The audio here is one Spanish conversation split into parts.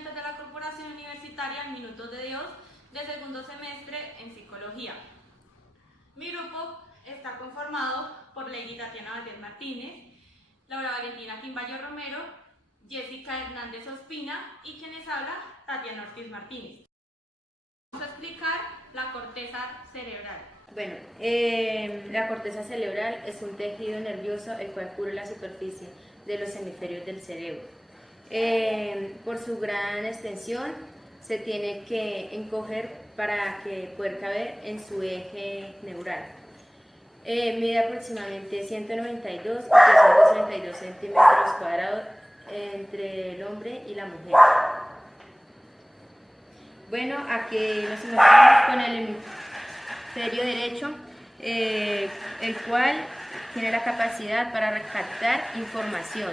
estudiantes de la Corporación Universitaria Minutos de Dios de segundo semestre en Psicología. Mi grupo está conformado por Lady Tatiana Valdés Martínez, Laura Valentina Quimbayo Romero, Jessica Hernández Ospina y quienes habla, Tatiana Ortiz Martínez. Vamos a explicar la corteza cerebral. Bueno, la corteza cerebral es un tejido nervioso el cual cubre la superficie de los hemisferios del cerebro. Por su gran extensión se tiene que encoger para poder caber en su eje neural. Mide aproximadamente 192 y 332 centímetros cuadrados entre el hombre y la mujer. Bueno, aquí nos encontramos con el hemisferio derecho, el cual tiene la capacidad para recaptar información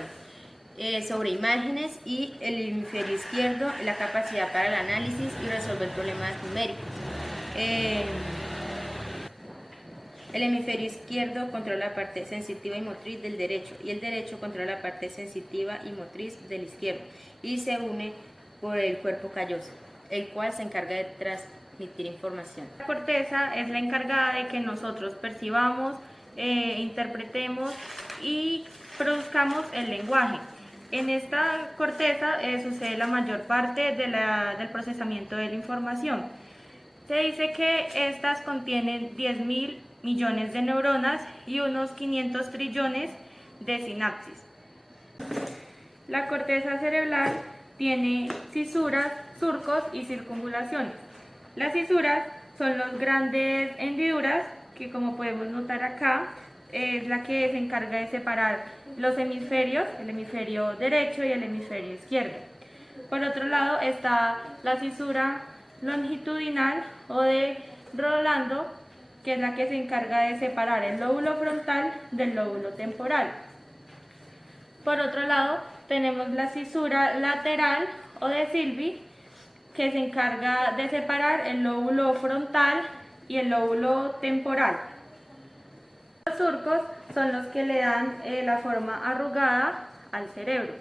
sobre imágenes, y el hemisferio izquierdo la capacidad para el análisis y resolver problemas numéricos. El hemisferio izquierdo controla la parte sensitiva y motriz del derecho, y el derecho controla la parte sensitiva y motriz del izquierdo, y se une por el cuerpo calloso, el cual se encarga de transmitir información. La corteza es la encargada de que nosotros percibamos, interpretemos y produzcamos el lenguaje. En esta corteza sucede la mayor parte del procesamiento de la información. Se dice que estas contienen 10.000 millones de neuronas y unos 500 trillones de sinapsis. La corteza cerebral tiene fisuras, surcos y circunvalaciones. Las fisuras son las grandes hendiduras que, como podemos notar acá, es la que se encarga de separar los hemisferios, el hemisferio derecho y el hemisferio izquierdo. Por otro lado está la fisura longitudinal o de Rolando, que es la que se encarga de separar el lóbulo frontal del lóbulo temporal. Por otro lado tenemos la fisura lateral o de Silvi, que se encarga de separar el lóbulo frontal y el lóbulo temporal. Los surcos son los que le dan la forma arrugada al cerebro.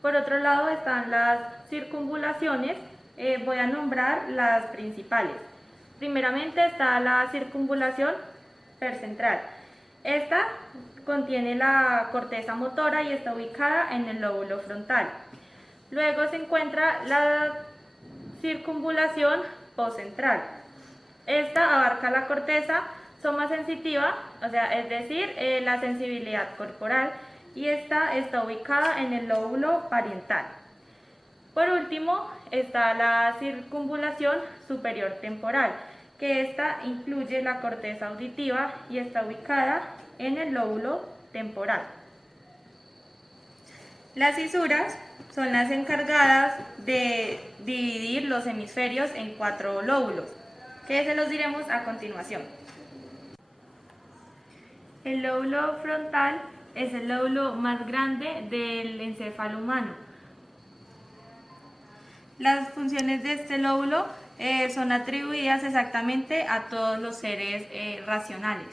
Por otro lado están las circunvalaciones. Voy a nombrar las principales. Primeramente está la circunvalación percentral. Esta contiene la corteza motora y está ubicada en el lóbulo frontal. Luego se encuentra la circunvalación postcentral. Esta abarca la corteza somasensitiva, es decir, la sensibilidad corporal, y esta está ubicada en el lóbulo parietal. Por último está la circunvalación superior temporal, que esta incluye la corteza auditiva y está ubicada en el lóbulo temporal. Las fisuras son las encargadas de dividir los hemisferios en 4 lóbulos, que se los diremos a continuación. El lóbulo frontal es el lóbulo más grande del encéfalo humano. Las funciones de este lóbulo son atribuidas exactamente a todos los seres racionales.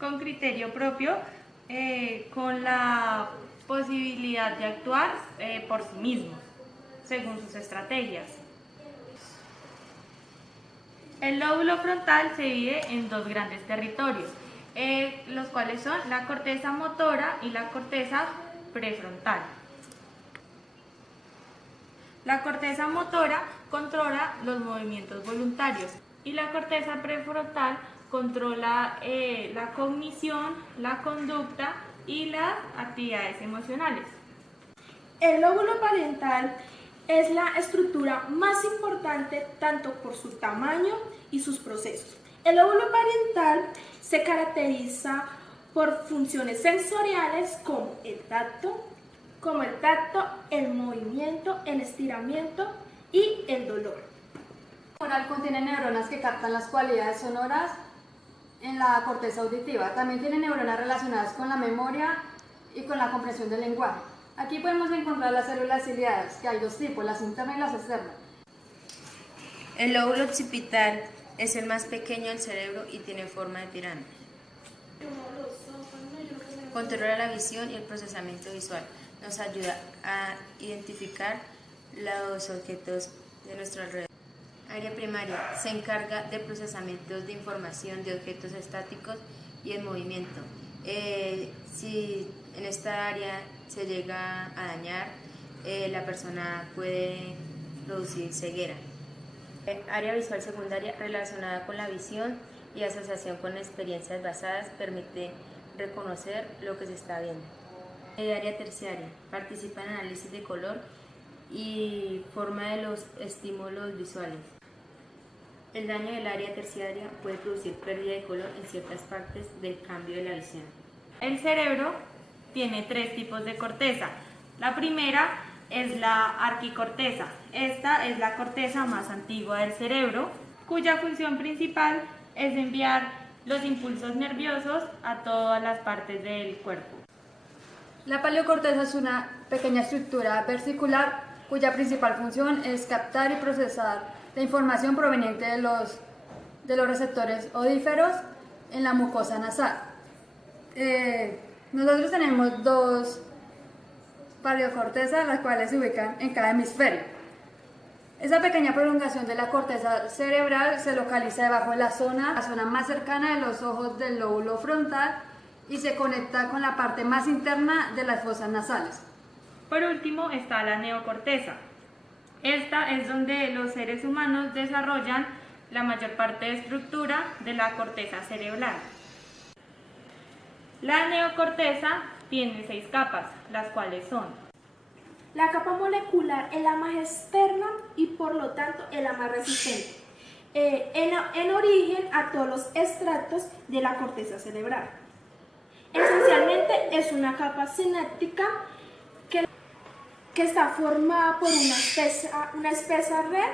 Con criterio propio, con la posibilidad de actuar por sí mismos, según sus estrategias. El lóbulo frontal se divide en 2 grandes territorios, los cuales son la corteza motora y la corteza prefrontal. La corteza motora controla los movimientos voluntarios y la corteza prefrontal controla la cognición, la conducta y las actividades emocionales. El lóbulo parietal es la estructura más importante tanto por su tamaño y sus procesos. El lóbulo parietal se caracteriza por funciones sensoriales como el tacto, el movimiento, el estiramiento y el dolor. El neural contiene neuronas que captan las cualidades sonoras en la corteza auditiva. También tiene neuronas relacionadas con la memoria y con la comprensión del lenguaje. Aquí podemos encontrar las células ciliadas, que hay 2 tipos, las internas y las externas. El lóbulo occipital es el más pequeño del cerebro y tiene forma de pirámide. Controla la visión y el procesamiento visual. nos ayuda a identificar los objetos de nuestro alrededor. Área primaria se encarga de procesamientos de información de objetos estáticos y en movimiento. Si en esta área se llega a dañar, la persona puede producir ceguera. Área visual secundaria relacionada con la visión y asociación con experiencias basadas permite reconocer lo que se está viendo. Área terciaria participa en análisis de color y forma de los estímulos visuales. El daño del área terciaria puede producir pérdida de color en ciertas partes del cambio de la visión. El cerebro tiene 3 tipos de corteza. La primera es la arquicorteza. Esta es la corteza más antigua del cerebro, cuya función principal es enviar los impulsos nerviosos a todas las partes del cuerpo. La paleocorteza es una pequeña estructura versicular cuya principal función es captar y procesar la información proveniente de los receptores odíferos en la mucosa nasal. Nosotros tenemos 2 paleocortezas, las cuales se ubican en cada hemisferio. Esa pequeña prolongación de la corteza cerebral se localiza debajo de la zona más cercana de los ojos del lóbulo frontal y se conecta con la parte más interna de las fosas nasales. Por último está la neocorteza. Esta es donde los seres humanos desarrollan la mayor parte de estructura de la corteza cerebral. La neocorteza tiene 6 capas, las cuales son: La capa molecular es la más externa y por lo tanto es la más resistente en origen a todos los extractos de la corteza cerebral. Esencialmente es una capa sináptica que está formada por una espesa red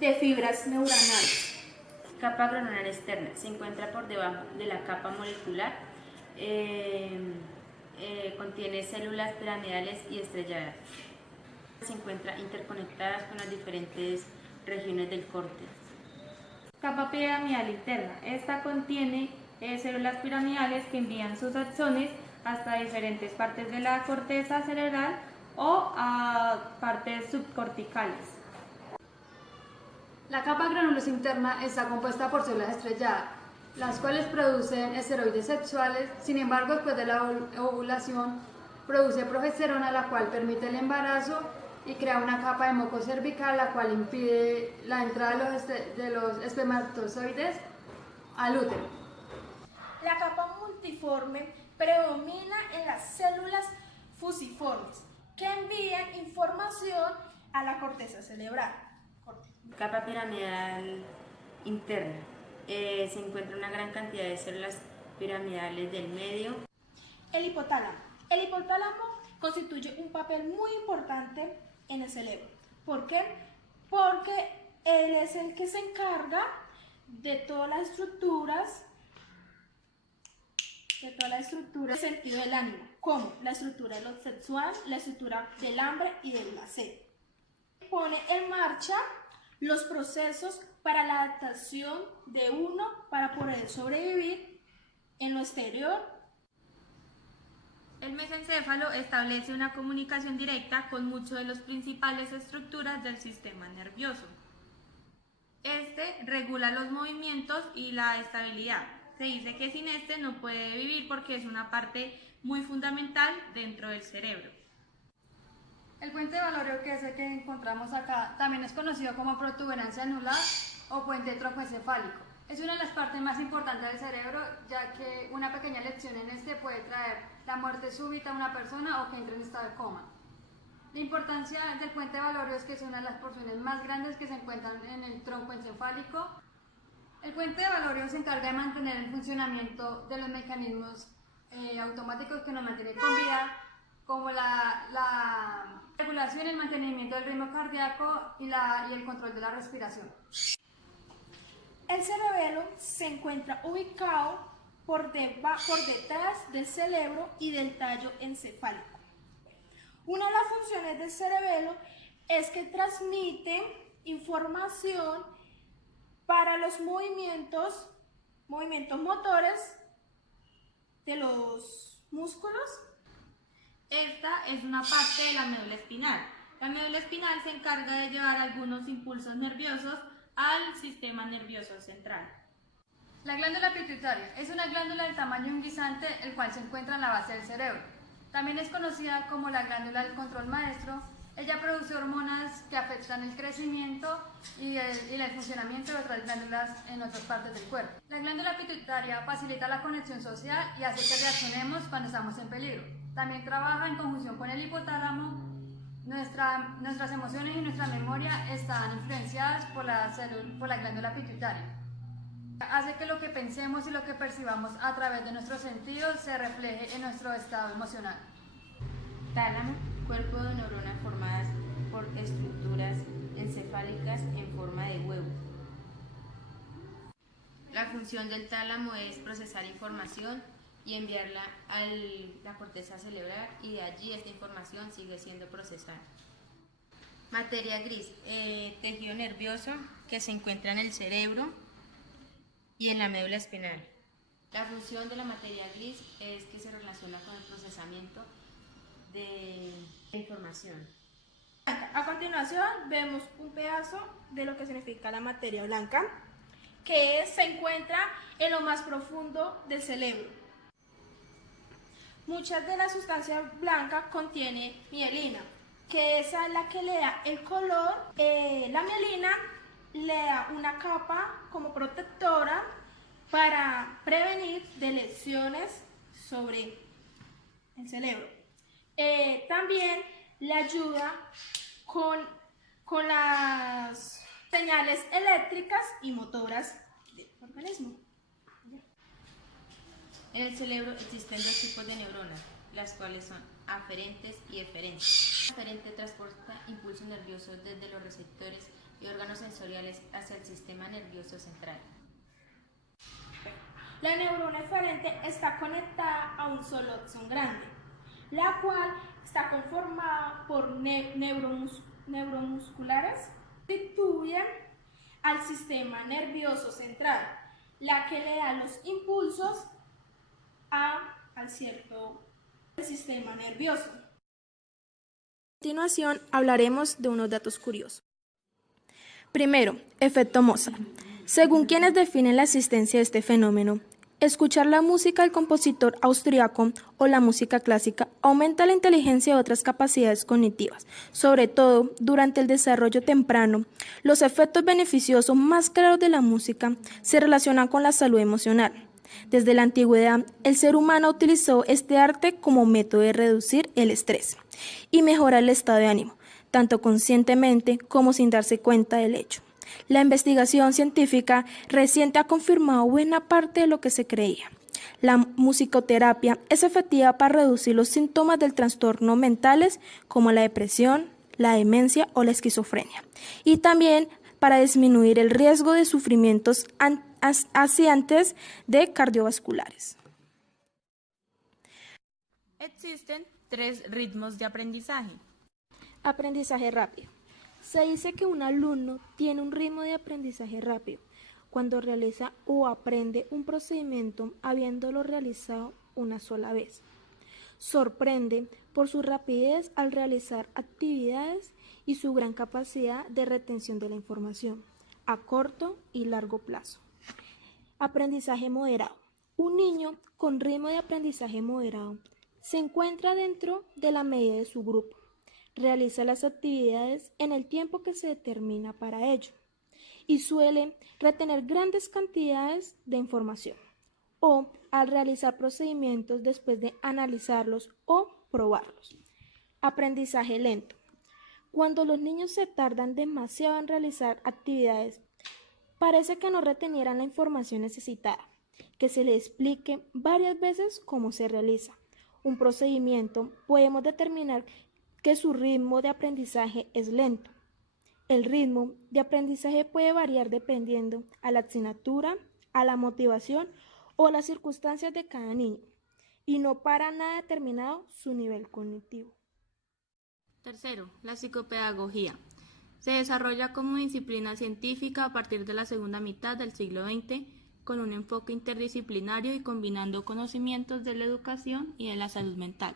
de fibras neuronales. Capa granular externa se encuentra por debajo de la capa molecular. Contiene células piramidales y estrelladas. Se encuentran interconectadas con las diferentes regiones del córtex. Capa piramidal interna. Esta contiene células piramidales que envían sus axones hasta diferentes partes de la corteza cerebral o a partes subcorticales. La capa granulosa interna está compuesta por células estrelladas, las cuales producen esteroides sexuales. Sin embargo, después de la ovulación, produce progesterona, la cual permite el embarazo y crea una capa de moco cervical, la cual impide la entrada de los espermatozoides al útero. La capa multiforme predomina en las células fusiformes, que envían información a la corteza cerebral. Capa piramidal interna. Se encuentra una gran cantidad de células piramidales del medio. El hipotálamo. El hipotálamo constituye un papel muy importante en el cerebro. ¿Por qué? Porque él es el que se encarga de todas las estructuras, del sentido del ánimo, como la estructura de lo sexual, la estructura del hambre y del placer. Pone en marcha los procesos para la adaptación de uno para poder sobrevivir en lo exterior. El mesencéfalo establece una comunicación directa con muchas de las principales estructuras del sistema nervioso. Este regula los movimientos y la estabilidad. Se dice que sin este no puede vivir porque es una parte muy fundamental dentro del cerebro. El puente valorio, que es el que encontramos acá, también es conocido como protuberancia anular o puente troncoencefálico. Es una de las partes más importantes del cerebro, ya que una pequeña lesión en este puede traer la muerte súbita a una persona o que entre en estado de coma. La importancia del puente valorio es que es una de las porciones más grandes que se encuentran en el tronco encefálico. El puente valorio se encarga de mantener el funcionamiento de los mecanismos automáticos que nos mantienen con vida, como la regulación y el mantenimiento del ritmo cardíaco y el control de la respiración. El cerebelo se encuentra ubicado por detrás del cerebro y del tallo encefálico. Una de las funciones del cerebelo es que transmite información para los movimientos motores de los músculos. Esta es una parte de la médula espinal. La médula espinal se encarga de llevar algunos impulsos nerviosos al sistema nervioso central. La glándula pituitaria es una glándula del tamaño de un guisante, el cual se encuentra en la base del cerebro. También es conocida como la glándula del control maestro. Ella produce hormonas que afectan el crecimiento y el funcionamiento de otras glándulas en otras partes del cuerpo. La glándula pituitaria facilita la conexión social y hace que reaccionemos cuando estamos en peligro. También trabaja en conjunción con el hipotálamo. Nuestras emociones y nuestra memoria están influenciadas por la glándula pituitaria. Hace que lo que pensemos y lo que percibamos a través de nuestros sentidos se refleje en nuestro estado emocional. Tálamo, cuerpo de neuronas formadas por estructuras encefálicas en forma de huevo. La función del tálamo es procesar información y enviarla a la corteza cerebral, y de allí esta información sigue siendo procesada. Materia gris, tejido nervioso que se encuentra en el cerebro y en la médula espinal. La función de la materia gris es que se relaciona con el procesamiento de información. A continuación vemos un pedazo de lo que significa la materia blanca, que se encuentra en lo más profundo del cerebro. Muchas de las sustancias blancas contienen mielina, que es la que le da el color. La mielina le da una capa como protectora para prevenir de lesiones sobre el cerebro. También le ayuda con las señales eléctricas y motoras del organismo. En el cerebro existen dos tipos de neuronas, las cuales son aferentes y eferentes. La aferente transporta impulsos nerviosos desde los receptores y órganos sensoriales hacia el sistema nervioso central. La neurona eferente está conectada a un solo axón grande, la cual está conformada por neuromusculares que constituyen al sistema nervioso central, la que le da los impulsos al cierto sistema nervioso. A continuación hablaremos de unos datos curiosos. Primero, efecto Mozart. Según quienes definen la existencia de este fenómeno, escuchar la música del compositor austriaco o la música clásica aumenta la inteligencia y otras capacidades cognitivas, sobre todo durante el desarrollo temprano. Los efectos beneficiosos más claros de la música se relacionan con la salud emocional. Desde la antigüedad, el ser humano utilizó este arte como método de reducir el estrés y mejorar el estado de ánimo, tanto conscientemente como sin darse cuenta del hecho. La investigación científica reciente ha confirmado buena parte de lo que se creía. La musicoterapia es efectiva para reducir los síntomas del trastorno mentales como la depresión, la demencia o la esquizofrenia, y también para disminuir el riesgo de sufrimientos antes de cardiovasculares. Existen 3 ritmos de aprendizaje. Aprendizaje rápido. Se dice que un alumno tiene un ritmo de aprendizaje rápido cuando realiza o aprende un procedimiento habiéndolo realizado una sola vez. Sorprende por su rapidez al realizar actividades y su gran capacidad de retención de la información a corto y largo plazo. Aprendizaje moderado. Un niño con ritmo de aprendizaje moderado se encuentra dentro de la medida de su grupo. Realiza las actividades en el tiempo que se determina para ello y suele retener grandes cantidades de información, o al realizar procedimientos después de analizarlos o probarlos. Aprendizaje lento. Cuando los niños se tardan demasiado en realizar actividades, parece que no retenieran la información necesitada, que se le explique varias veces cómo se realiza un procedimiento, podemos determinar que su ritmo de aprendizaje es lento. El ritmo de aprendizaje puede variar dependiendo a la asignatura, a la motivación o a las circunstancias de cada niño, y no para nada determinado su nivel cognitivo. Tercero, la psicopedagogía. Se desarrolla como disciplina científica a partir de la segunda mitad del siglo XX, con un enfoque interdisciplinario y combinando conocimientos de la educación y de la salud mental.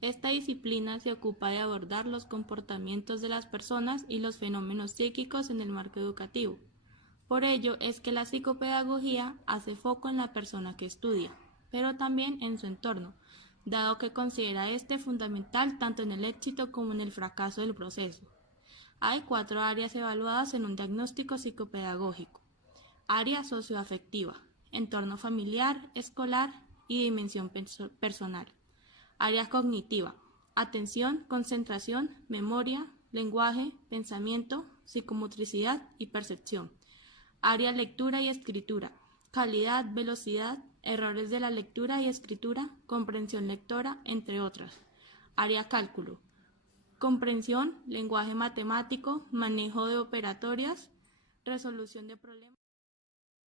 Esta disciplina se ocupa de abordar los comportamientos de las personas y los fenómenos psíquicos en el marco educativo. Por ello es que la psicopedagogía hace foco en la persona que estudia, pero también en su entorno, dado que considera este fundamental tanto en el éxito como en el fracaso del proceso. Hay 4 áreas evaluadas en un diagnóstico psicopedagógico: área socioafectiva, entorno familiar, escolar y dimensión personal; área cognitiva, atención, concentración, memoria, lenguaje, pensamiento, psicomotricidad y percepción; área lectura y escritura, calidad, velocidad, errores de la lectura y escritura, comprensión lectora, entre otras; área cálculo, comprensión, lenguaje matemático, manejo de operatorias, resolución de problemas.